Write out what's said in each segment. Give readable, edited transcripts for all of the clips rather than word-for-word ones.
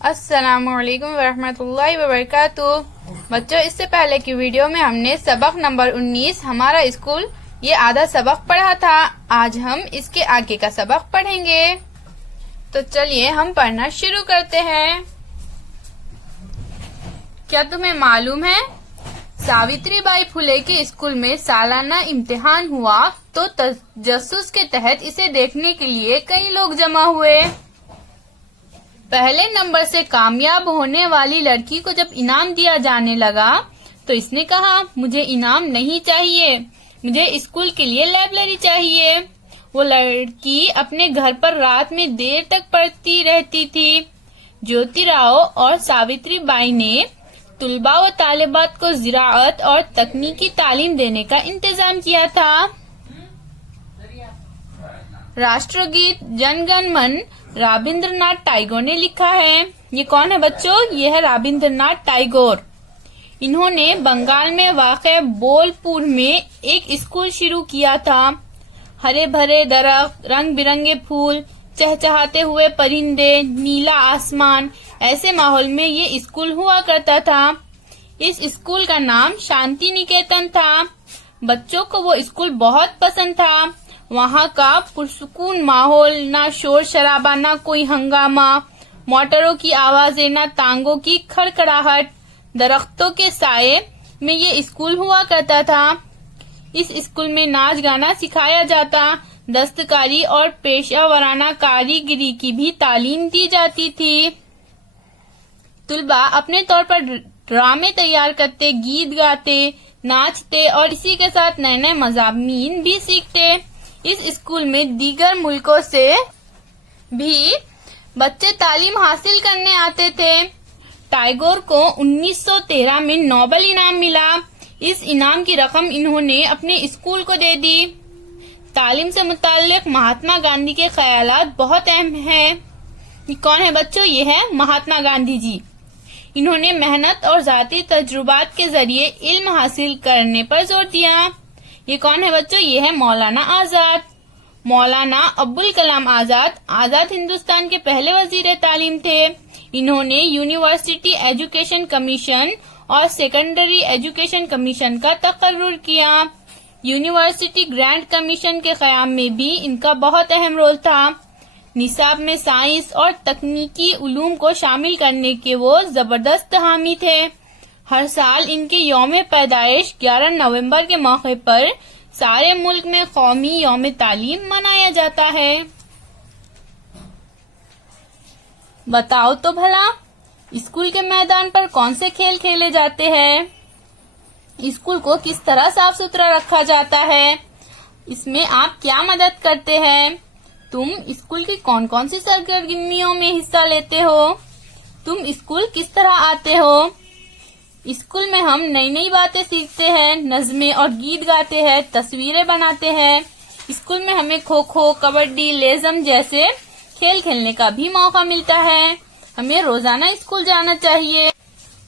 السلام علیکم ورحمۃ اللہ وبرکاتہ۔ بچوں، اس سے پہلے کی ویڈیو میں ہم نے سبق نمبر 19 ہمارا اسکول یہ آدھا سبق پڑھا تھا۔ آج ہم اس کے آگے کا سبق پڑھیں گے، تو چلیے ہم پڑھنا شروع کرتے ہیں۔ کیا تمہیں معلوم ہے ساوتری بائی پھولے کے اسکول میں سالانہ امتحان ہوا تو تجسس کے تحت اسے دیکھنے کے لیے کئی لوگ جمع ہوئے۔ پہلے نمبر سے کامیاب ہونے والی لڑکی کو جب انعام دیا جانے لگا تو اس نے کہا، مجھے انعام نہیں چاہیے، مجھے اسکول کے لیے لائبریری چاہیے۔ وہ لڑکی اپنے گھر پر رات میں دیر تک پڑھتی رہتی تھی۔ جیوتی راؤ اور ساوتری بائی نے طلباء و طالبات کو زراعت اور تکنیکی تعلیم دینے کا انتظام کیا تھا۔ راشٹر گیت جن گن من رابندر ناتھ ٹیگور نے لکھا ہے۔ یہ کون ہے بچوں؟ یہ ہے رابندر ناتھ ٹیگور۔ انہوں نے بنگال میں واقع بول پور میں ایک اسکول شروع کیا تھا۔ ہرے بھرے درخت، رنگ برنگے پھول، چہچہاتے ہوئے پرندے، نیلا آسمان، ایسے ماحول میں یہ اسکول ہوا کرتا تھا۔ اس اسکول کا نام شانتی نکیتن تھا۔ بچوں کو وہ اسکول بہت پسند تھا۔ وہاں کا پرسکون ماحول، نہ شور شرابہ، نہ کوئی ہنگامہ، موٹروں کی آوازیں، نہ ٹانگوں کی کھڑکھڑاہٹ، درختوں کے سائے میں یہ اسکول ہوا کرتا تھا۔ اس اسکول میں ناچ گانا سکھایا جاتا، دستکاری اور پیشہ ورانہ کاریگری کی بھی تعلیم دی جاتی تھی۔ طلباء اپنے طور پر ڈرامے تیار کرتے، گیت گاتے، ناچتے اور اسی کے ساتھ نئے نئے مضامین بھی سیکھتے۔ اس اسکول میں دیگر ملکوں سے بھی بچے تعلیم حاصل کرنے آتے تھے۔ ٹیگور کو 1913 میں نوبل انعام ملا۔ اس انعام کی رقم انہوں نے اپنے اسکول کو دے دی۔ تعلیم سے متعلق مہاتما گاندھی کے خیالات بہت اہم ہیں۔ یہ کون ہے بچوں؟ یہ ہے مہاتما گاندھی جی۔ انہوں نے محنت اور ذاتی تجربات کے ذریعے علم حاصل کرنے پر زور دیا۔ یہ کون ہے بچوں؟ یہ ہے مولانا آزاد۔ مولانا ابوالکلام آزاد آزاد ہندوستان کے پہلے وزیر تعلیم تھے۔ انہوں نے یونیورسٹی ایجوکیشن کمیشن اور سیکنڈری ایجوکیشن کمیشن کا تقرر کیا۔ یونیورسٹی گرانٹ کمیشن کے قیام میں بھی ان کا بہت اہم رول تھا۔ نصاب میں سائنس اور تکنیکی علوم کو شامل کرنے کے وہ زبردست حامی تھے۔ ہر سال ان کے یوم پیدائش 11 نومبر کے موقع پر سارے ملک میں قومی یوم تعلیم منایا جاتا ہے۔ بتاؤ تو بھلا اسکول کے میدان پر کون سے کھیل کھیلے جاتے ہیں؟ اسکول کو کس طرح صاف ستھرا رکھا جاتا ہے؟ اس میں آپ کیا مدد کرتے ہیں؟ تم اسکول کی کون کون سی سرگرمیوں میں حصہ لیتے ہو؟ تم اسکول کس طرح آتے ہو؟ اسکول میں ہم نئی نئی باتیں سیکھتے ہیں، نظمیں اور گیت گاتے ہیں، تصویریں بناتے ہیں۔ اسکول میں ہمیں کھوکھو، کبڈی، لیزم جیسے کھیل کھیلنے کا بھی موقع ملتا ہے۔ ہمیں روزانہ اسکول جانا چاہیے۔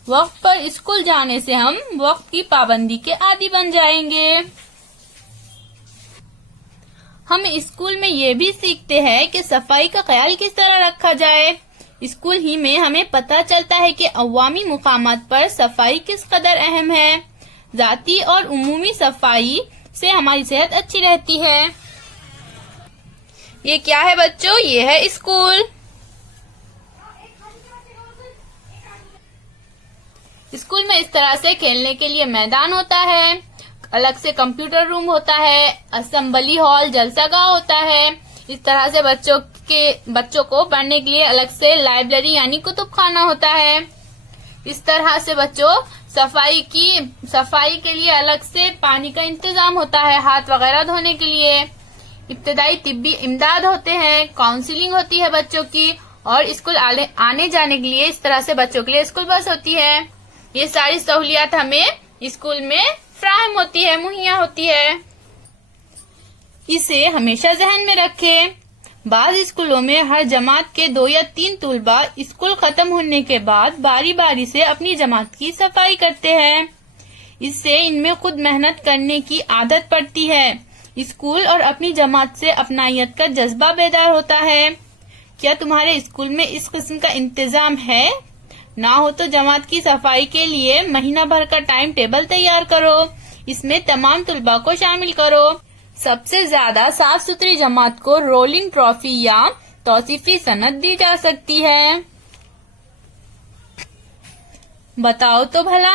وقت پر اسکول جانے سے ہم وقت کی پابندی کے عادی بن جائیں گے۔ ہم اسکول میں یہ بھی سیکھتے ہیں کہ صفائی کا خیال کس طرح رکھا جائے۔ اسکول ہی میں ہمیں پتہ چلتا ہے کہ عوامی مقامات پر صفائی کس قدر اہم ہے۔ ذاتی اور عمومی صفائی سے ہماری صحت اچھی رہتی ہے۔ یہ کیا ہے بچوں؟ یہ ہے اسکول۔ اسکول میں اس طرح سے کھیلنے کے لیے میدان ہوتا ہے، الگ سے کمپیوٹر روم ہوتا ہے، اسمبلی ہال، جلسہ گاہ ہوتا ہے۔ اس طرح سے بچوں کو پڑھنے کے لیے الگ سے لائبریری یعنی کتب خانہ ہوتا ہے۔ اس طرح سے بچوں صفائی کے لیے الگ سے پانی کا انتظام ہوتا ہے، ہاتھ وغیرہ دھونے کے لیے۔ ابتدائی طبی امداد ہوتے ہیں، کاؤنسلنگ ہوتی ہے بچوں کی، اور اسکول آنے جانے کے لیے اس طرح سے بچوں کے لیے اسکول بس ہوتی ہے۔ یہ ساری سہولیات ہمیں اسکول میں فراہم ہوتی ہے، مہیا ہوتی ہے۔ اسے ہمیشہ ذہن میں رکھیں۔ بعض اسکولوں میں ہر جماعت کے 2 یا 3 طلباء اسکول ختم ہونے کے بعد باری باری سے اپنی جماعت کی صفائی کرتے ہیں۔ اس سے ان میں خود محنت کرنے کی عادت پڑتی ہے۔ اسکول اور اپنی جماعت سے اپنائیت کا جذبہ بیدار ہوتا ہے۔ کیا تمہارے اسکول میں اس قسم کا انتظام ہے؟ نہ ہو تو جماعت کی صفائی کے لیے مہینہ بھر کا ٹائم ٹیبل تیار کرو، اس میں تمام طلباء کو شامل کرو۔ سب سے زیادہ صاف ستھری جماعت کو رولنگ ٹرافی یا توصیفی سند دی جا سکتی ہے۔ بتاؤ تو بھلا،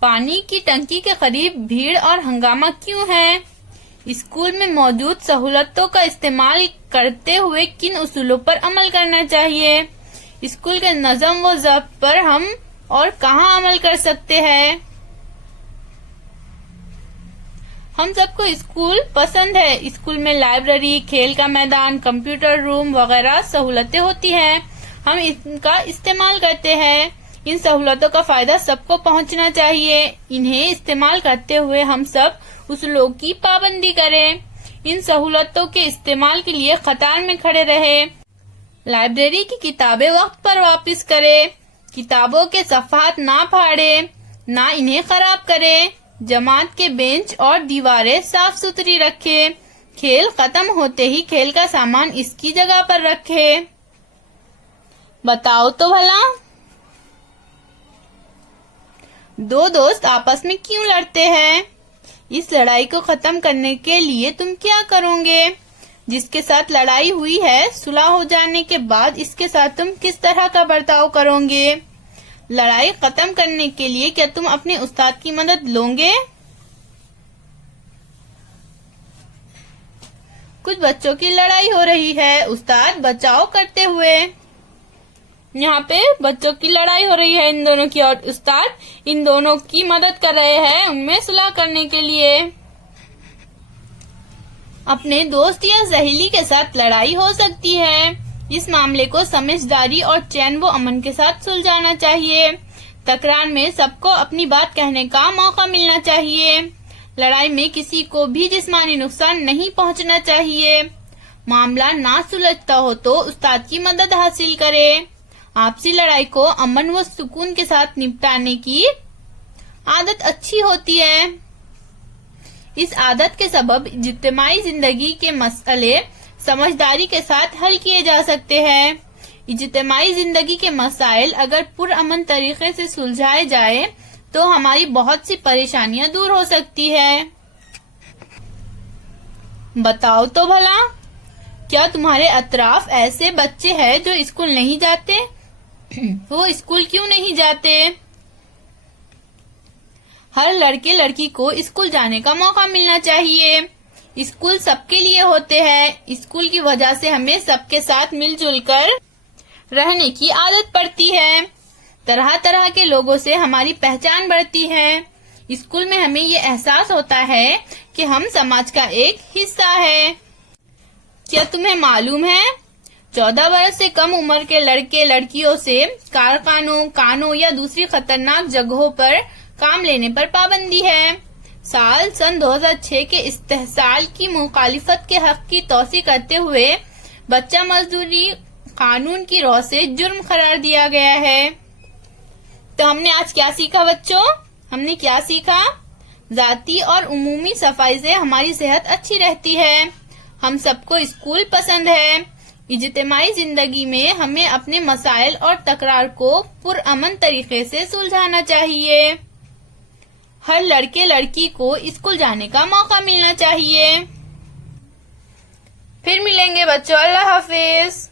پانی کی ٹنکی کے قریب بھیڑ اور ہنگامہ کیوں ہے؟ اسکول میں موجود سہولتوں کا استعمال کرتے ہوئے کن اصولوں پر عمل کرنا چاہیے؟ اسکول کے نظم و ضبط پر ہم اور کہاں عمل کر سکتے ہیں؟ ہم سب کو اسکول پسند ہے۔ اسکول میں لائبریری، کھیل کا میدان، کمپیوٹر روم وغیرہ سہولتیں ہوتی ہیں، ہم ان کا استعمال کرتے ہیں۔ ان سہولتوں کا فائدہ سب کو پہنچنا چاہیے، انہیں استعمال کرتے ہوئے ہم سب اصولوں کی پابندی کریں، ان سہولتوں کے استعمال کے لیے قطار میں کھڑے رہیں، لائبریری کی کتابیں وقت پر واپس کریں، کتابوں کے صفحات نہ پھاڑیں، نہ انہیں خراب کریں، جماعت کے بینچ اور دیواریں صاف ستھری رکھیں، کھیل ختم ہوتے ہی کھیل کا سامان اس کی جگہ پر رکھیں۔ بتاؤ تو بھلا، دو دوست آپس میں کیوں لڑتے ہیں؟ اس لڑائی کو ختم کرنے کے لیے تم کیا کرو گے؟ جس کے ساتھ لڑائی ہوئی ہے، صلح ہو جانے کے بعد اس کے ساتھ تم کس طرح کا برتاؤ کرو گے؟ لڑائی ختم کرنے کے لیے کیا تم اپنے استاد کی مدد لو گے؟ کچھ بچوں کی لڑائی ہو رہی ہے، استاد بچاؤ کرتے ہوئے۔ یہاں پہ بچوں کی لڑائی ہو رہی ہے ان دونوں کی، اور استاد ان دونوں کی مدد کر رہے ہیں ان میں صلح کرنے کے لیے۔ اپنے دوست یا سہیلی کے ساتھ لڑائی ہو سکتی ہے، اس معاملے کو سمجھداری اور چین و امن کے ساتھ سلجھانا چاہیے۔ تکرار میں سب کو اپنی بات کہنے کا موقع ملنا چاہیے۔ لڑائی میں کسی کو بھی جسمانی نقصان نہیں پہنچنا چاہیے۔ معاملہ نہ سلجھتا ہو تو استاد کی مدد حاصل کرے۔ آپسی لڑائی کو امن و سکون کے ساتھ نپٹانے کی عادت اچھی ہوتی ہے۔ اس عادت کے سبب اجتماعی زندگی کے مسئلے سمجھداری کے ساتھ حل کیے جا سکتے ہیں۔ اجتماعی زندگی کے مسائل اگر پرامن طریقے سے سلجھائے جائے تو ہماری بہت سی پریشانیاں دور ہو سکتی ہے۔ بتاؤ تو بھلا، کیا تمہارے اطراف ایسے بچے ہیں جو اسکول نہیں جاتے؟ وہ اسکول کیوں نہیں جاتے؟ ہر لڑکے لڑکی کو اسکول جانے کا موقع ملنا چاہیے۔ اسکول سب کے لیے ہوتے ہیں، اسکول کی وجہ سے ہمیں سب کے ساتھ مل جل کر رہنے کی عادت پڑتی ہے، طرح طرح کے لوگوں سے ہماری پہچان بڑھتی ہے۔ اسکول میں ہمیں یہ احساس ہوتا ہے کہ ہم سماج کا ایک حصہ ہے۔ کیا تمہیں معلوم ہے 14 برس سے کم عمر کے لڑکے لڑکیوں سے کارخانوں، کانوں یا دوسری خطرناک جگہوں پر کام لینے پر پابندی ہے۔ سن 2006 کے استحصال کی مخالفت کے حق کی توسیع کرتے ہوئے بچہ مزدوری قانون کی رو سے جرم قرار دیا گیا ہے۔ تو ہم نے آج کیا سیکھا بچوں؟ ہم نے کیا سیکھا؟ ذاتی اور عمومی صفائی سے ہماری صحت اچھی رہتی ہے۔ ہم سب کو اسکول پسند ہے۔ اجتماعی زندگی میں ہمیں اپنے مسائل اور تکرار کو پرامن طریقے سے سلجھانا چاہیے۔ ہر لڑکے لڑکی کو اسکول جانے کا موقع ملنا چاہیے۔ پھر ملیں گے بچوں، اللہ حافظ۔